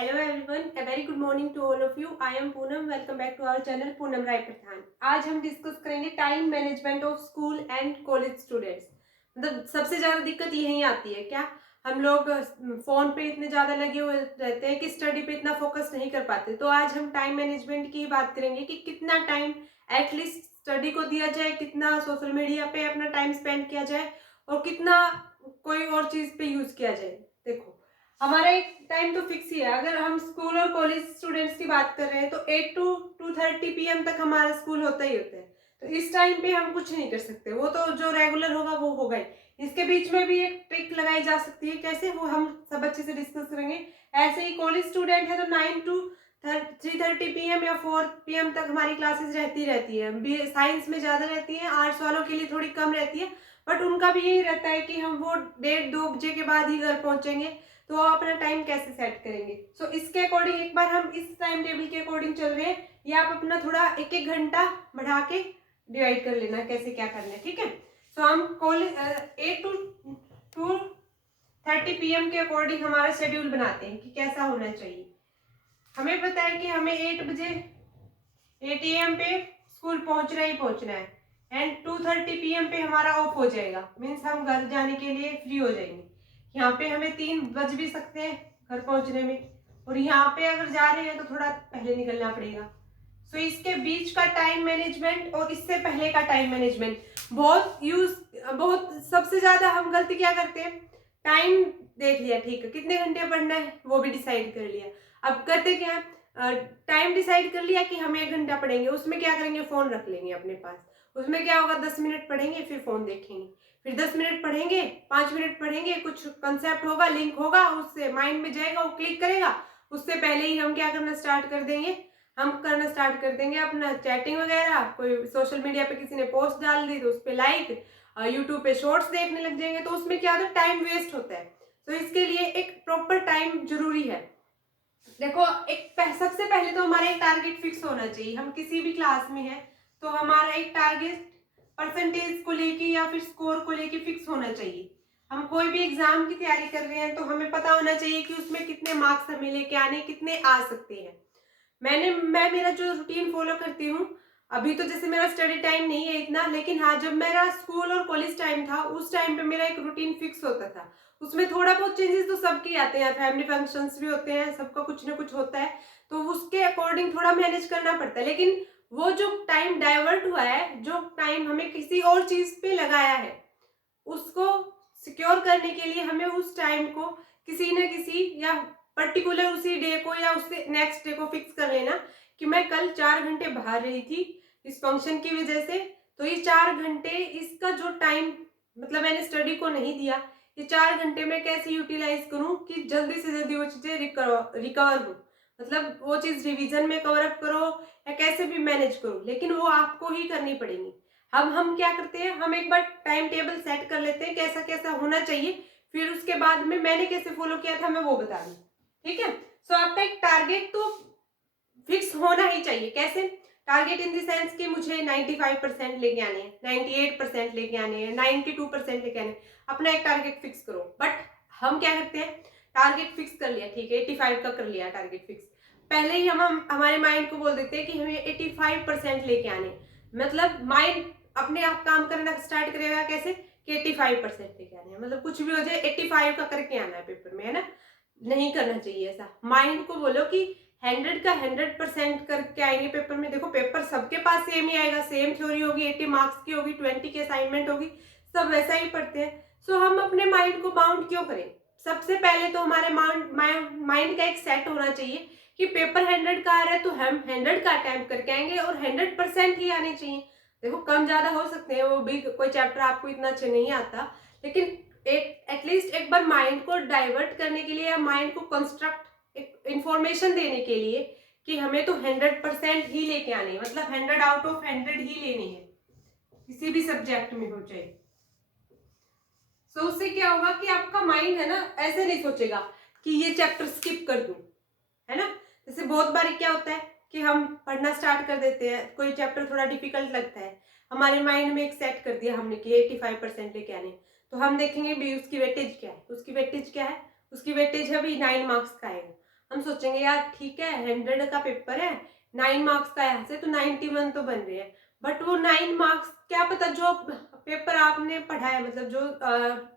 Hello everyone, a very good morning to all of you. I am Poonam. Welcome back to our channel Poonam Rai Pradhan. आज हम discuss करेंगे time management of school and college students. मतलब सबसे ज़्यादा दिक्कत यही आती है क्या, हम लोग फ़ोन पे इतने ज़्यादा लगे हुए रहते हैं कि स्टडी पे इतना फोकस नहीं कर पाते। तो आज हम टाइम मैनेजमेंट की बात करेंगे कि कितना टाइम एटलीस्ट स्टडी को दिया जाए, कितना सोशल मीडिया पे अपना टाइम स्पेंड किया जाए और कितना कोई और चीज़ पे यूज़ किया जाए। देखो, हमारा एक टाइम तो फिक्स ही है। अगर हम स्कूल और कॉलेज स्टूडेंट्स की बात कर रहे हैं तो 8 टू 2:30 PM तक हमारा स्कूल होता ही होता है। तो इस टाइम पे हम कुछ नहीं कर सकते, वो तो जो रेगुलर होगा वो होगा ही। इसके बीच में भी एक ट्रिक लगाई जा सकती है, कैसे, वो हम सब अच्छे से डिस्कस करेंगे। ऐसे ही कॉलेज स्टूडेंट है तो 9 टू 3:30 PM या 4 PM तक हमारी क्लासेस रहती है। साइंस में ज़्यादा रहती है, आर्ट्स वालों के लिए थोड़ी कम रहती है, बट उनका भी यही रहता है कि हम वो 1:30-2 बजे के बाद ही घर पहुंचेंगे। तो आप अपना टाइम कैसे सेट करेंगे? इसके अकॉर्डिंग एक बार हम इस टाइम टेबल के अकॉर्डिंग चल रहे हैं, या आप अपना थोड़ा एक एक घंटा बढ़ा के डिवाइड कर लेना कैसे क्या करना है, ठीक है। हम कॉलेज 8 to 2:30 PM के अकॉर्डिंग हमारा शेड्यूल बनाते हैं कि कैसा होना चाहिए। हमें पता है कि हमें 8 AM पे स्कूल पहुंचना ही पहुंचना है, एंड 2:30 PM पे हमारा ऑफ हो जाएगा, मीन्स हम घर जाने के लिए फ्री हो जाएंगे। यहाँ पे हमें 3 बज भी सकते हैं घर पहुंचने में, और यहाँ पे अगर जा रहे हैं तो थोड़ा पहले निकलना पड़ेगा। इसके बीच का टाइम मैनेजमेंट और इससे पहले का टाइम मैनेजमेंट बहुत सबसे ज्यादा हम गलती क्या करते हैं, टाइम देख लिया, ठीक है, कितने घंटे पढ़ना है वो भी डिसाइड कर लिया। अब करते क्या है, टाइम डिसाइड कर लिया कि हम 1 घंटा पढ़ेंगे, उसमें क्या करेंगे, फोन रख लेंगे अपने पास। उसमें क्या होगा, 10 मिनट पढ़ेंगे फिर फोन देखेंगे, फिर 10 मिनट पढ़ेंगे, 5 मिनट पढ़ेंगे, कुछ कंसेप्ट होगा, लिंक होगा, उससे माइंड में जाएगा, वो क्लिक करेगा। उससे पहले ही हम क्या करना स्टार्ट कर देंगे, अपना चैटिंग वगैरह, कोई सोशल मीडिया पे किसी ने पोस्ट डाल दी तो उस पर लाइक, यूट्यूब पे शॉर्ट्स देखने लग जाएंगे। तो उसमें क्या होता है, टाइम वेस्ट होता है। तो इसके लिए एक प्रॉपर टाइम जरूरी है। देखो, सबसे पहले तो हमारा एक टारगेट फिक्स होना चाहिए। हम किसी भी क्लास में है तो हमारा एक टारगेट परसेंटेज को लेके या फिर स्कोर को लेके फिक्स होना चाहिए। हम कोई भी एग्जाम की तैयारी कर रहे हैं तो हमें पता होना चाहिए कि उसमें कितने मार्क्स हमें लेके आने, कितने आ सकते हैं। मैं मेरा जो रूटीन फॉलो करती हूँ, अभी तो जैसे मेरा स्टडी टाइम नहीं है इतना, लेकिन हाँ, जब मेरा स्कूल और कॉलेज टाइम था उस टाइम पे मेरा एक रूटीन फिक्स होता था। उसमें थोड़ा बहुत चेंजेस तो सबके आते हैं, फैमिली फंक्शंस भी होते हैं, सबका कुछ ना कुछ होता है, तो उसके अकॉर्डिंग थोड़ा मैनेज करना पड़ता है। लेकिन वो जो टाइम डाइवर्ट हुआ है, जो टाइम हमें किसी और चीज पे लगाया है, उसको सिक्योर करने के लिए हमें उस टाइम को किसी न किसी, या पर्टिकुलर उसी डे को या उससे नेक्स्ट डे को फिक्स कर लेना कि मैं कल 4 घंटे बाहर रही थी इस फंक्शन की वजह से, तो ये 4 घंटे, इसका जो टाइम मतलब मैंने स्टडी को नहीं दिया, ये 4 घंटे मैं कैसे यूटिलाइज करूं कि जल्दी से जल्दी वो चीजें रिकवर हो, मतलब वो चीज रिवीजन में कवर अप करो या कैसे भी मैनेज करो, लेकिन वो आपको ही करनी पड़ेगी। हम क्या करते हैं, हम एक बार टाइम टेबल सेट कर लेते हैं कैसा कैसा होना चाहिए, फिर उसके बाद में मैंने कैसे फॉलो किया था मैं वो बता दूं, ठीक है। आपका एक टारगेट तो फिक्स होना ही चाहिए। कैसे टारगेट, इन द सेंस कि मुझे 95% लेके आने हैं, 98% लेके आने हैं, 92% लेके आने हैं। अपना एक टारगेट फिक्स करो। बट हम क्या करते हैं, टारगेट फिक्स कर लिया, ठीक है, 85 का कर लिया टारगेट फिक्स, पहले ही हम हमारे माइंड को बोल देते हैं कि हमें 85% लेके आने, मतलब माइंड अपने आप काम करना स्टार्ट करेगा कैसे कि 85% लेके आने हैं, मतलब कुछ भी हो जाए 85 का करके आना है पेपर में, है ना। नहीं करना चाहिए ऐसा। माइंड को बोलो कि 100 का 100% करके आएंगे पेपर में। देखो, पेपर सबके पास सेम ही आएगा, सेम थ्योरी होगी, 80 मार्क्स की होगी, 20 की असाइनमेंट होगी, सब वैसा ही पढ़ते हैं। हम अपने माइंड को बाउंड क्यों करें। सबसे पहले तो हमारे माइंड का एक सेट होना चाहिए कि पेपर 100 का आ रहा है तो हम 100 का अटेम्प्ट करके आएंगे और 100% ही आने चाहिए। देखो, कम ज्यादा हो सकते हैं, वो भी कोई चैप्टर आपको इतना अच्छा नहीं आता, लेकिन एक एटलीस्ट एक बार माइंड को डाइवर्ट करने के लिए या माइंड को कंस्ट्रक्ट एक इंफॉर्मेशन देने के लिए कि हमें तो 100% ही लेके आने हैं, मतलब 100 आउट ऑफ 100 ही लेने हैं, किसी भी सब्जेक्ट में हो जाए। उससे क्या होगा कि आपका माइंड है ना, ऐसे नहीं सोचेगा कि ये चैप्टर स्किप कर दूं, है ना। जैसे बहुत बार क्या होता है कि हम पढ़ना स्टार्ट कर देते हैं, कोई चैप्टर थोड़ा डिफिकल्ट लगता है, हमारे माइंड में एक सेट कर दिया हमने कि 85% लेके आने, तो हम देखेंगे भी उसकी वेटेज क्या है, उसकी वेटेज है भी 9 मार्क्स का आएगा। हम सोचेंगे यार ठीक है 100 का पेपर है, 9 मार्क्स का यहाँ से तो 91 तो बन रहे हैं, बट वो 9 मार्क्स क्या पता जो पेपर आपने पढ़ा है, मतलब जो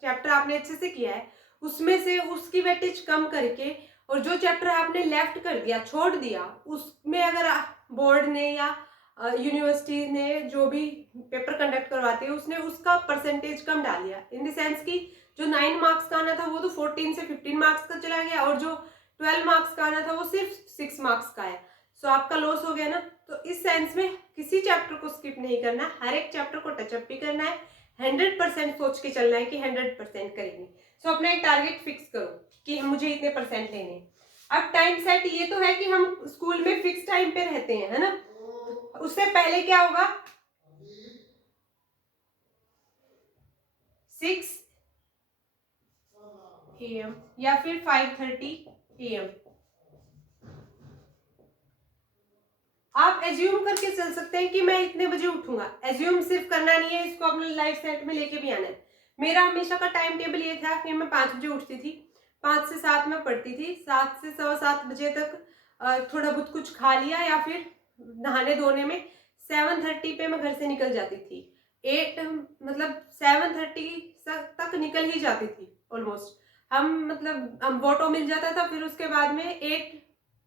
चैप्टर आपने अच्छे से किया है उसमें से उसकी वेटेज कम करके, और जो चैप्टर आपने लेफ्ट कर दिया, छोड़ दिया, उसमें अगर बोर्ड ने या यूनिवर्सिटी ने जो भी पेपर कंडक्ट करवाती है उसने उसका परसेंटेज कम डाल दिया, इन द सेंस कि जो 9 मार्क्स का आना था वो तो 14 से 15 मार्क्स का चला गया, और जो 12 मार्क्स का आना था वो सिर्फ 6 मार्क्स का है। सो आपका लॉस हो गया ना। तो इस सेंस में किसी चैप्टर को स्किप नहीं करना, हर एक चैप्टर को टचअप भी करना है, 100% सोच के चलना है कि 100% करेंगे। सो अपना एक टारगेट फिक्स करो कि मुझे इतने परसेंट लेने हैं। अब टाइम सेट ये तो है कि हम स्कूल में फिक्स टाइम पे रहते हैं, है ना। उससे पहले क्या होगा, 6 AM या फिर 5:30 AM आप एज्यूम करके चल सकते हैं कि मैं इतने बजे उठूंगा। एज्यूम सिर्फ करना नहीं है, इसको अपने लाइफ सेट में लेके भी आना है। मेरा हमेशा का टाइम टेबल ये था कि मैं 5 बजे उठती थी, 5 से 7 में पढ़ती थी, 7 से 7:15 बजे तक थोड़ा बहुत कुछ खा लिया या फिर नहाने धोने में 7:30 पे मैं घर से निकल जाती थी। 8 मतलब 7:30 तक निकल ही जाती थी ऑलमोस्ट। हम मतलब हम ऑटो मिल जाता था, फिर उसके बाद में 8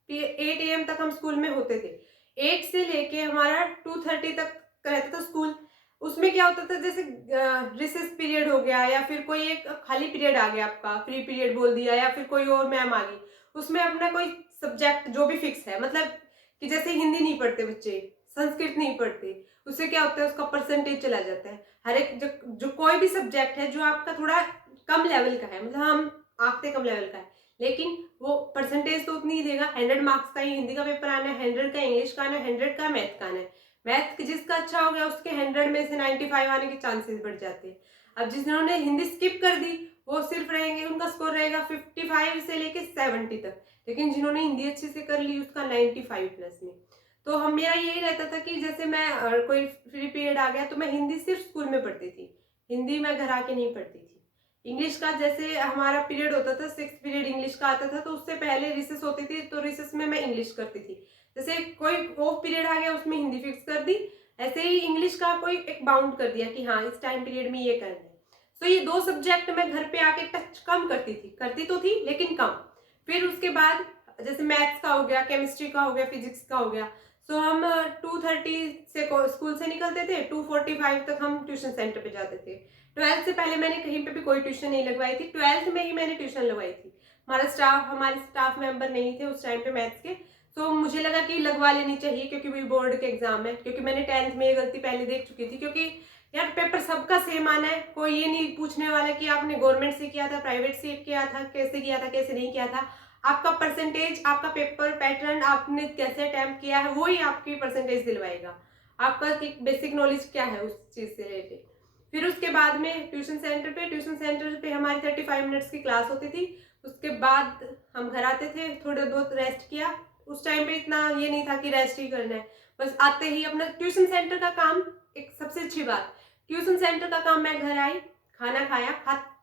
AM तक हम स्कूल में होते थे। 8 से लेके हमारा 2:30 तक रहता था स्कूल। उसमें क्या होता था, जैसे रिसेस पीरियड हो गया या फिर कोई एक खाली पीरियड आ गया, आपका फ्री पीरियड बोल दिया, या फिर कोई और मैम आ गई, उसमें अपना कोई सब्जेक्ट जो भी फिक्स है, मतलब कि जैसे हिंदी नहीं पढ़ते बच्चे, संस्कृत नहीं पढ़ते, उससे क्या होता है उसका परसेंटेज चला जाता है। हर एक जो कोई भी सब्जेक्ट है जो आपका थोड़ा कम लेवल का है, मतलब हम आंकते कम लेवल का है, लेकिन वो परसेंटेज तो उतनी ही देगा। 100 मार्क्स का ही हिंदी का पेपर आना है, 100 का इंग्लिश का आना है, 100 का मैथ का आना है। मैथ जिसका अच्छा हो गया उसके 100 में से 95 आने के चांसेस बढ़ जाते हैं। अब जिन्होंने हिंदी स्किप कर दी वो सिर्फ रहेंगे, उनका स्कोर रहेगा 55 से लेके 70 तक, लेकिन जिन्होंने हिंदी अच्छे से कर ली उसका 95 प्लस में। तो हम मेरा यही रहता था कि जैसे मैं कोई फ्री पीरियड आ गया तो मैं हिंदी सिर्फ स्कूल में पढ़ती थी, हिंदी मैं घर आके नहीं पढ़ती थी। इंग्लिश का जैसे हमारा पीरियड होता था, 6th पीरियड इंग्लिश का आता था, तो उससे पहले रिसेस होती थी, तो रिसेस में मैं इंग्लिश करती थी। जैसे कोई ऑफ पीरियड आ गया उसमें हिंदी फिक्स कर दी, ऐसे ही इंग्लिश का कोई एक बाउंड कर दिया कि हाँ इस टाइम पीरियड में ये करना है। तो ये 2 सब्जेक्ट मैं घर पे आके टच कम करती थी, करती तो थी लेकिन कम। फिर उसके बाद जैसे मैथ्स का हो गया, केमिस्ट्री का हो गया, फिजिक्स का हो गया, सो हम 2:30 से स्कूल से निकलते थे, 2:45 तक हम ट्यूशन सेंटर पे जाते थे। 12th से पहले मैंने कहीं पे भी कोई ट्यूशन नहीं लगवाई थी, 12th में ही मैंने ट्यूशन लगवाई थी। हमारे स्टाफ मेंबर नहीं थे उस टाइम पे मैथ्स के, तो मुझे लगा कि लगवा लेनी चाहिए क्योंकि भी बोर्ड के एग्जाम है, क्योंकि मैंने 10th में ये गलती पहले देख चुकी थी। क्योंकि यार पेपर सबका सेम आना है, कोई ये नहीं पूछने वाला कि आपने गवर्नमेंट से किया था, प्राइवेट से किया था, कैसे किया था, कैसे नहीं किया था। आपका परसेंटेज, आपका पेपर पैटर्न, आपने कैसे अटेम्प्ट किया है, वही आपकी परसेंटेज दिलवाएगा। आपका बेसिक नॉलेज क्या है उस चीज से रिलेटेड। फिर उसके बाद में ट्यूशन सेंटर पे हमारी 35 मिनट्स की क्लास होती थी। उसके बाद हम घर आते थे, थोड़े बहुत रेस्ट किया। उस टाइम पे इतना ये नहीं था कि रेस्ट ही करना है, बस आते ही अपना ट्यूशन सेंटर का काम, एक सबसे अच्छी बात, ट्यूशन सेंटर का काम, मैं घर आई, खाना खाया,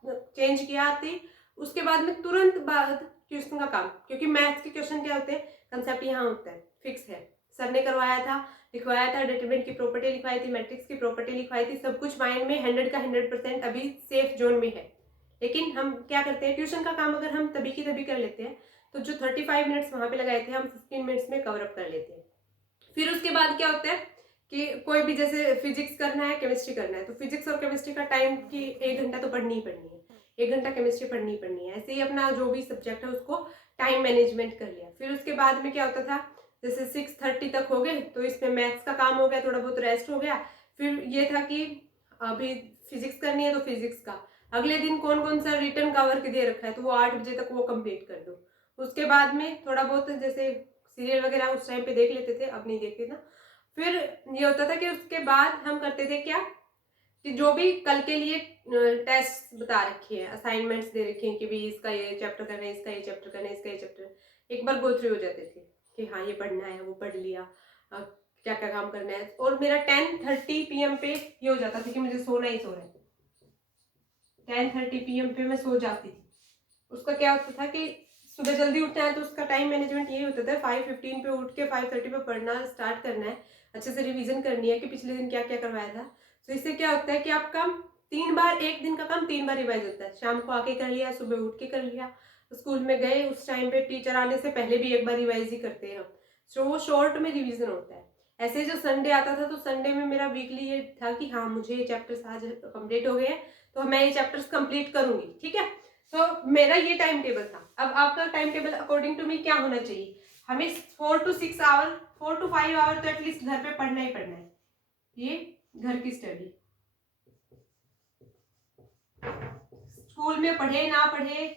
चेंज किया आती, उसके बाद में तुरंत बाद ट्यूशन का काम, क्योंकि मैथ्स के क्वेश्चन क्या होते हैं, कंसेप्ट यहाँ होता है, फिक्स है, सर ने करवाया था, लिखवाया था, डिटरमिनेंट की प्रॉपर्टी लिखवाई थी, मैट्रिक्स की प्रॉपर्टी लिखवाई थी, सब कुछ माइंड में, 100 का 100% अभी सेफ जोन में है। लेकिन हम क्या करते हैं, ट्यूशन का काम अगर हम तभी की तभी कर लेते हैं तो जो 35 मिनट्स वहां पे लगाए थे हम 15 मिनट्स में कवर अप कर लेते हैं। फिर उसके बाद क्या होता है कि कोई भी जैसे फिजिक्स करना है, केमिस्ट्री करना है, तो फिजिक्स और केमिस्ट्री का टाइम की 1 घंटा तो पढ़नी ही पढ़नी है, 1 घंटा केमिस्ट्री पढ़नी ही पढ़नी है। ऐसे ही अपना जो भी सब्जेक्ट है उसको टाइम मैनेजमेंट कर लिया। फिर उसके बाद में क्या होता था, जैसे 6:30 तक हो गए तो इसमें मैथ्स का काम हो गया, थोड़ा बहुत रेस्ट हो गया। फिर ये था कि अभी फिजिक्स करनी है तो फिजिक्स का अगले दिन कौन कौन सा रिटर्न का वर्क दे रखा है तो वो 8 बजे तक वो कंप्लीट कर दो। उसके बाद में थोड़ा बहुत जैसे सीरियल वगैरह उस टाइम पे देख लेते थे, अब नहीं देखते ना। फिर ये होता था कि उसके बाद हम करते थे क्या, कि जो भी कल के लिए टेस्ट बता रखे हैं, असाइनमेंट्स दे रखे हैं कि भी इसका ये चैप्टर करना है, इसका ये चैप्टर करना है, इसका ये चैप्टर, एक बार गो थ्रू हो जाते थे कि हाँ ये पढ़ना है, वो पढ़ लिया, क्या क्या काम करना है। और मेरा 10:30 PM पे ये हो जाता था कि मुझे सोना ही सोना है, 10:30 PM पे मैं सो जाती थी। उसका क्या होता था कि सुबह जल्दी उठना है तो उसका टाइम मैनेजमेंट यही होता था 5:15 पे उठ के 5:30 पे पढ़ना स्टार्ट करना है, अच्छे से रिवीजन करनी है कि पिछले दिन क्या क्या करवाया था। तो इससे क्या होता है कि आपका 3 बार, एक दिन का काम 3 बार रिवाइज होता है। शाम को आके कर लिया, सुबह उठ के कर लिया, स्कूल में गए उस टाइम पे टीचर आने से पहले भी एक बार रिवाइज ही करते हैं हम। तो वो शॉर्ट में रिविजन होता है। ऐसे जो संडे आता था तो संडे में मेरा वीकली ये था कि हाँ मुझे ये चैप्टर्स आज कंप्लीट हो गए हैं तो मैं ये चैप्टर्स कंप्लीट करूंगी, ठीक है। तो मेरा ये टाइम टेबल था। अब आपका time table according to me क्या होना चाहिए, हमें 4 to 6 आवर, 4 to 5 आवर तो एटलीस्ट घर पे पढ़ना ही पढ़ना है। ये घर की स्टडी, स्कूल में पढ़े ना पढ़े,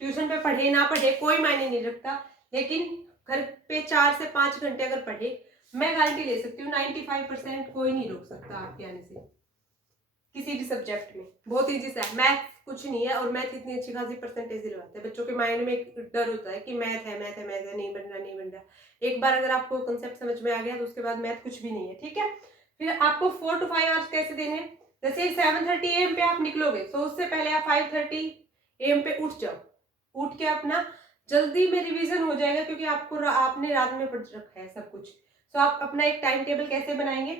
ट्यूशन पे पढ़े ना पढ़े, कोई मायने नहीं रखता, लेकिन घर पे 4 से 5 घंटे अगर पढ़े, मैं गारंटी ले सकती हूँ 95% कोई नहीं रोक सकता आपके आने से किसी भी सब्जेक्ट में। बहुत ईजी सा है, मैथ कुछ नहीं है, और मैथ इतनी अच्छी खासी परसेंटेज दिलवाता है। बच्चों के माइंड में एक डर होता है कि मैथ है मैथ है मैथ है, नहीं बन रहा नहीं बन रहा। एक बार अगर आपको कंसेप्ट समझ में आ गया तो उसके बाद मैथ कुछ भी नहीं है, ठीक है। फिर आपको 4 to 5 आवर्स कैसे देने, जैसे 7:30 AM पे आप निकलोगे तो उससे पहले आप 5:30 AM पे उठ जाओ। उठ के अपना जल्दी में रिवीजन हो जाएगा, क्योंकि आपने रात में पढ़ रखा है सब कुछ। तो आप अपना एक टाइम टेबल कैसे बनाएंगे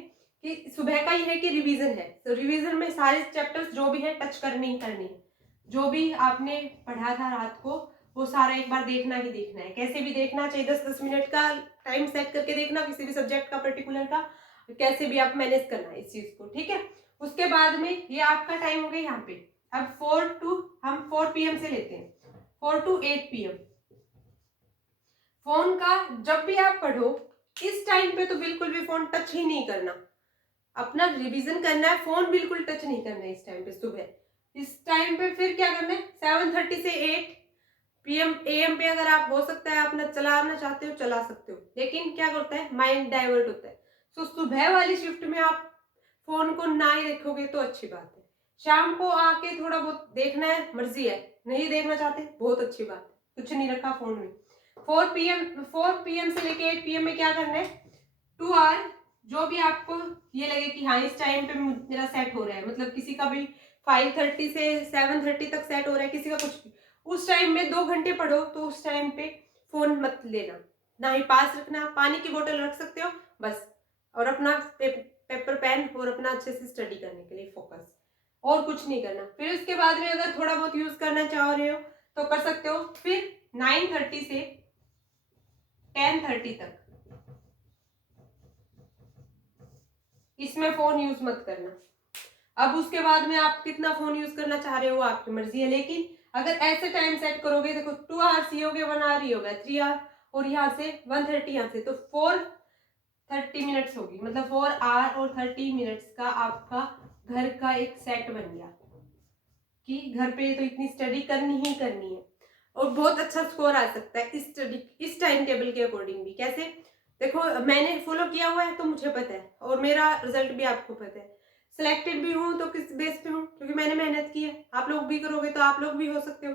कि सुबह का ही है कि रिवीजन है, तो रिवीजन में सारे चैप्टर्स जो भी है टच करनी ही करनी है। जो भी आपने पढ़ा था रात को वो सारा एक बार देखना ही देखना है, कैसे भी देखना चाहिए। 10-10 मिनट का टाइम सेट करके देखना, किसी भी सब्जेक्ट का पर्टिकुलर का, कैसे भी आप मैनेज करना है इस चीज को, ठीक है। उसके बाद में ये आपका टाइम हो गया यहाँ पे। अब हम 4 PM से लेते हैं, 4 to 8 PM। फोन का जब भी आप पढ़ो इस टाइम पे तो बिल्कुल भी फोन टच ही नहीं करना, अपना रिवीजन करना है, फोन बिल्कुल टच नहीं करना है इस टाइम पे सुबह। इस टाइम पे फिर क्या करना है, 7:30 से 8 PM AM पे अगर आप हो सकता है अपना चलाना चाहते हो चला सकते हो, लेकिन क्या करता है माइंड डाइवर्ट होता है। तो सुबह वाली शिफ्ट में आप फोन को ना ही देखोगे तो अच्छी बात है। शाम को आके थोड़ा बहुत देखना है, मर्जी है, नहीं देखना चाहते बहुत अच्छी बात है, कुछ नहीं रखा फोन में। 4 PM से लेके 8 PM में क्या करना है, 2 आवर जो भी आपको ये लगे कि हाँ इस टाइम पे मेरा सेट हो रहा है, मतलब किसी का भी 5:30 से 7:30 तक सेट हो रहा है, किसी का कुछ भी, उस टाइम में 2 घंटे पढ़ो तो उस टाइम पे फोन मत लेना, ना ही पास रखना, पानी की बोतल रख सकते हो बस, और अपना पेपर पेन और अपना अच्छे से स्टडी करने के लिए फोकस, और कुछ नहीं करना। फिर उसके बाद में अगर थोड़ा बहुत यूज करना चाह रहे हो तो कर सकते हो। फिर 9:30 से 10:30 तक इसमें फोन यूज मत करना। अब उसके बाद में आप कितना फोन यूज करना चाह रहे हो आपकी मर्जी है, लेकिन अगर ऐसे टाइम सेट करोगे, देखो 2 आवर्स ही हो गए, 1 आवर ही हो गया, 3 आवर, और यहाँ से 1:30 यहाँ से, तो 4:30 मिनट्स होगी, मतलब 4 आवर और 30 मिनट्स का आपका घर का एक सेट बन गया कि घर पे तो इतनी स्टडी करनी ही करनी है, और बहुत अच्छा स्कोर आ सकता है इस स्टडी, इस टाइम टेबल के अकॉर्डिंग भी। कैसे, देखो मैंने फॉलो किया हुआ है तो मुझे पता है, और मेरा रिजल्ट भी आपको पता है। सिलेक्टेड भी हूँ तो किस बेस पे हूँ, क्योंकि मैंने मेहनत की है। आप लोग भी करोगे तो आप लोग भी हो सकते हो।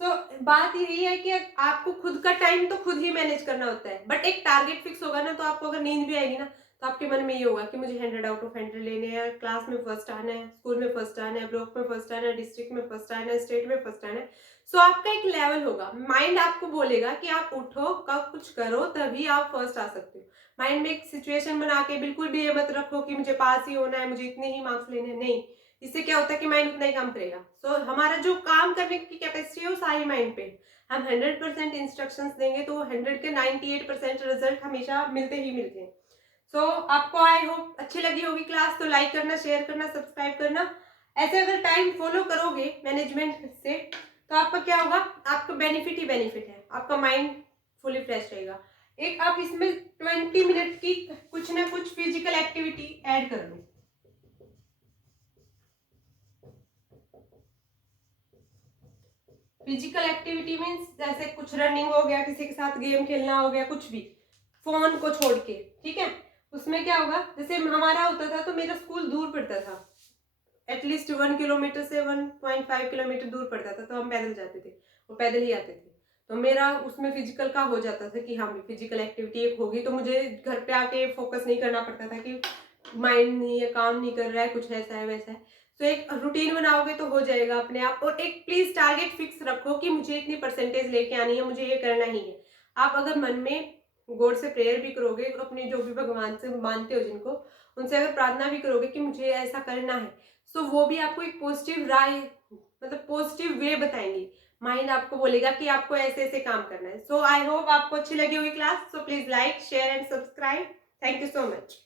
तो बात यही है कि आपको खुद का टाइम तो खुद ही मैनेज करना होता है, बट एक टारगेट फिक्स होगा ना, तो आपको अगर नींद भी आएगी ना तो आपके मन में ये होगा कि मुझे 100 आउट ऑफ 100 लेने हैं, क्लास में फर्स्ट आना है, स्कूल में फर्स्ट आना है, ब्लॉक में फर्स्ट आना है, डिस्ट्रिक्ट में फर्स्ट आना है, स्टेट में फर्स्ट आना है। सो आपका एक लेवल होगा, माइंड आपको बोलेगा कि आप उठो, कब कुछ करो, तभी आप फर्स्ट आ सकते हो। माइंड में एक सिचुएशन बना के बिल्कुल भी ये मत रखो कि मुझे पास ही होना है, मुझे इतने ही मार्क्स लेने हैं, नहीं। इससे क्या होता है कि माइंड उतना ही काम करेगा। सो हमारा जो काम करने की कैपेसिटी है वो सारी माइंड पे। हम 100% इंस्ट्रक्शंस देंगे तो 100 के 98% रिजल्ट हमेशा मिलते ही मिलते हैं। सो आपको आई होप अच्छी लगी होगी क्लास, तो लाइक करना, शेयर करना, सब्सक्राइब करना। ऐसे अगर टाइम फॉलो करोगे मैनेजमेंट से तो आपका क्या होगा, आपका बेनिफिट ही बेनिफिट है, आपका माइंड फुली फ्रेश रहेगा। एक आप इसमें 20 मिनट की कुछ ना कुछ फिजिकल एक्टिविटी ऐड कर लो। फिजिकल एक्टिविटी मीन्स जैसे कुछ रनिंग हो गया, किसी के साथ गेम खेलना हो गया, कुछ भी, फोन को छोड़ के, ठीक है। उसमें क्या होगा, जैसे हमारा होता था तो मेरा स्कूल दूर पड़ता था, एटलीस्ट 1 किलोमीटर से 1.5 किलोमीटर दूर पड़ता था, तो हम पैदल जाते थे, वो पैदल ही आते थे। तो मेरा उसमें फिजिकल का हो जाता था कि हाँ फिजिकल एक्टिविटी एक होगी, तो मुझे घर पे आके फोकस नहीं करना पड़ता था कि माइंड नहीं है, काम नहीं कर रहा है, कुछ ऐसा है वैसा है। तो एक रूटीन बनाओगे तो हो जाएगा अपने आप। और एक प्लीज टारगेट फिक्स रखो कि मुझे इतनी परसेंटेज लेके आनी है, मुझे ये करना ही है। आप अगर मन में गॉड से प्रेयर भी करोगे, अपने जो भी भगवान से मानते हो जिनको, उनसे अगर प्रार्थना भी करोगे कि मुझे ऐसा करना है, तो वो भी आपको एक पॉजिटिव राय, मतलब पॉजिटिव वे बताएंगे। माइंड आपको बोलेगा कि आपको ऐसे ऐसे काम करना है। सो आई होप आपको अच्छी लगी होगी class. So please like, share and subscribe. Thank you so much.